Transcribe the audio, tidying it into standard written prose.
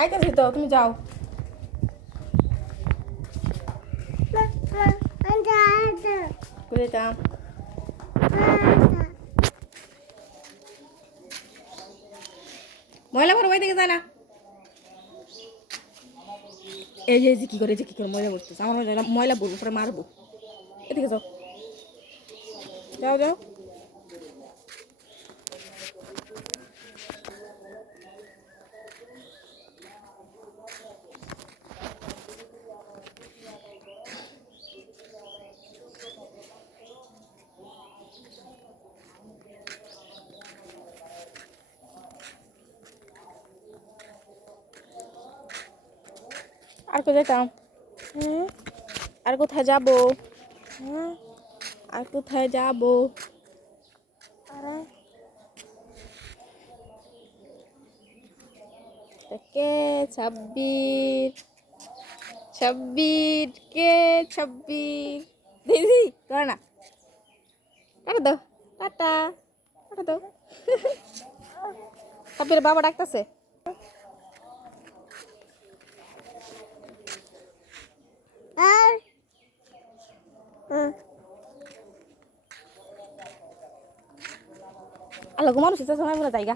আইতাছি তো, তুমি যাও। কোথায় ময়লা পড়ো, ওই দিকে যায় না। এই যে কি করে ময়লা পড়তেছে, আমার ময়লা ময়লা পড়বো, পরে মারবো। এদিকে যাও, যাও যাও। আর কোথায় যেতাম? আর কোথায় যাবো? আর কোথায় যাবো? কে ছাব্বির, ছাব্বির কে ছাব্বির। দিদি করে না, কাটা দাও, টাটা, কাটা দাও। ছাব্বির বাবা ডাকতেছে। আল্লাহ, মানুষ সময় বলে জায়গা।